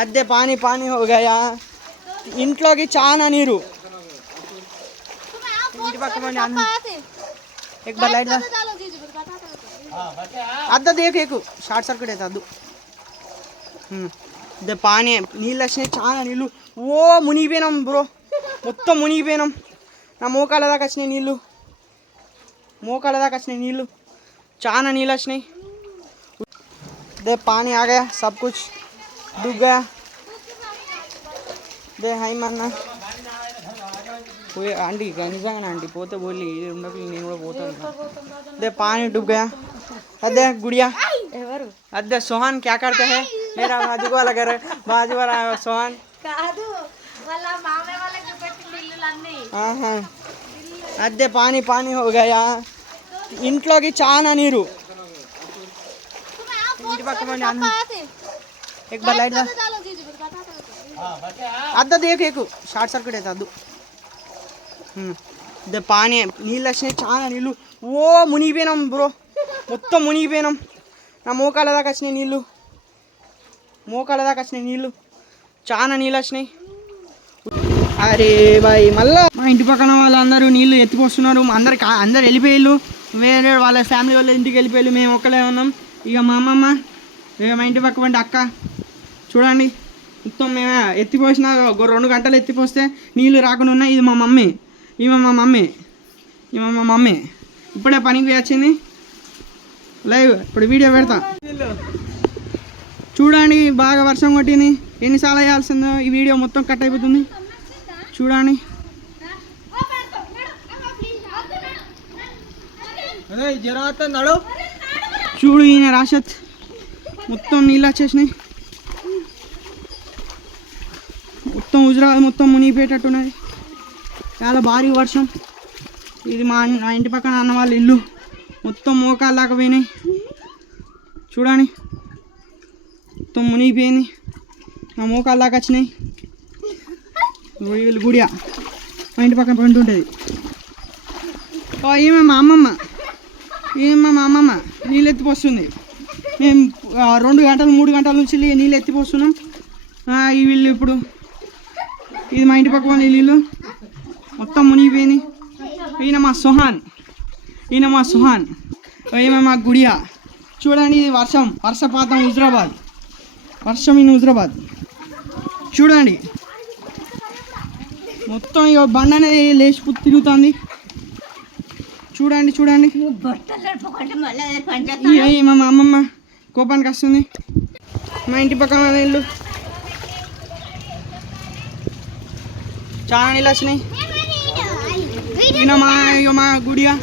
అద్దె పానీ పానీ హో గయా ఇంట్లోకి చాలా నీరు ఇంటి పక్క एक बार लाइट అద్ద దేకు షార్ట్ సర్క్యూట్ అవుతుంది అద్దు అదే పానీ నీళ్ళు వచ్చినాయి చాలా నీళ్ళు ఓ మునిగిపోయినాం బ్రో మొత్తం మునిగిపోయినాం నా మోకాళ్ళ దాకా వచ్చినాయి నీళ్ళు చాలా నీళ్ళు వచ్చినాయి दे पानी आ गया सब कुछ डूब गया दे हाई मारना आंटी निजा आंटी पोते बोली दे पानी डूब गया अदे गुड़िया अदे सोहन क्या करते हैं मेरा बाजू वाला घर बाजू वाला सोहन हाँ हाँ अदे पानी पानी हो गया ఇంట్లోకి చాలా నీరు ఇంటి పక్క एक बार लाइट అద్ద దేకు షార్ట్ సర్క్యూట్ అవుతుంది అద్దు అదే పానీ నీళ్ళు వచ్చినాయి చాలా నీళ్ళు ఓ మునిగిపోయినాం బ్రో మొత్తం మునిగిపోయినాం నా మోకాళ్ళ దాకా వచ్చినాయి నీళ్ళు చాలా నీళ్ళు వచ్చినాయి అరే బాయ్ మళ్ళా మా ఇంటి పక్కన వాళ్ళందరూ నీళ్ళు ఎత్తిపోస్తున్నారు అందరు వెళ్ళిపోయారు వేరే వాళ్ళ ఫ్యామిలీ వాళ్ళ ఇంటికి వెళ్ళిపోయారు మేము ఒక్కలే ఉన్నాం ఇక మా అమ్మమ్మ ఇక మా ఇంటి పక్క వంటి అక్క చూడండి మొత్తం మేము ఎత్తిపోసిన 2 గంటలు ఎత్తిపోస్తే నీళ్ళు రాకుండా ఉన్నాయి ఇది మా మమ్మీ ఇప్పుడే పనికి వచ్చింది లైవ్ ఇప్పుడు వీడియో పెడతా చూడండి బాగా వర్షం కొట్టింది ఎన్నిసార్లు వేయాల్సిందో ఈ వీడియో మొత్తం కట్ అయిపోతుంది చూడండి చూడు ఈయన రాషత్ మొత్తం నీళ్ళు వచ్చేసినాయి మొత్తం హుజరాబాద్ మొత్తం మునిగిపోయేటట్టున్నది చాలా భారీ వర్షం ఇది మా ఇంటి పక్కన అన్న వాళ్ళ ఇల్లు మొత్తం మోకాలు దాకా పోయినాయి చూడండి మొత్తం మునిగిపోయింది నా మోకాలు దాకా వచ్చినాయి వీళ్ళు గుడియా మా ఇంటి పక్కన పంట ఉంటుంది ఏమో మా అమ్మమ్మ నీళ్ళు ఎత్తిపోస్తుంది మేము 2 గంటలు 3 గంటల నుంచి నీళ్ళు ఎత్తిపోస్తున్నాం ఈ వీళ్ళు ఇప్పుడు ఇది మా ఇంటి పక్క వాళ్ళ ఇల్లు మొత్తం మునిగిపోయింది ఈయన మా సుహాన్ ఈమె మా గుడియా చూడండి ఇది వర్షపాతం హుజరాబాద్ చూడండి మొత్తం ఇక బండ అనేది లేచి తిరుగుతుంది చూడండి మా అమ్మమ్మ కోపానికి వస్తుంది మా ఇంటి పక్కన ఇల్లు చాలా నీళ్ళు వచ్చినాయి ఈయన మా గుడియా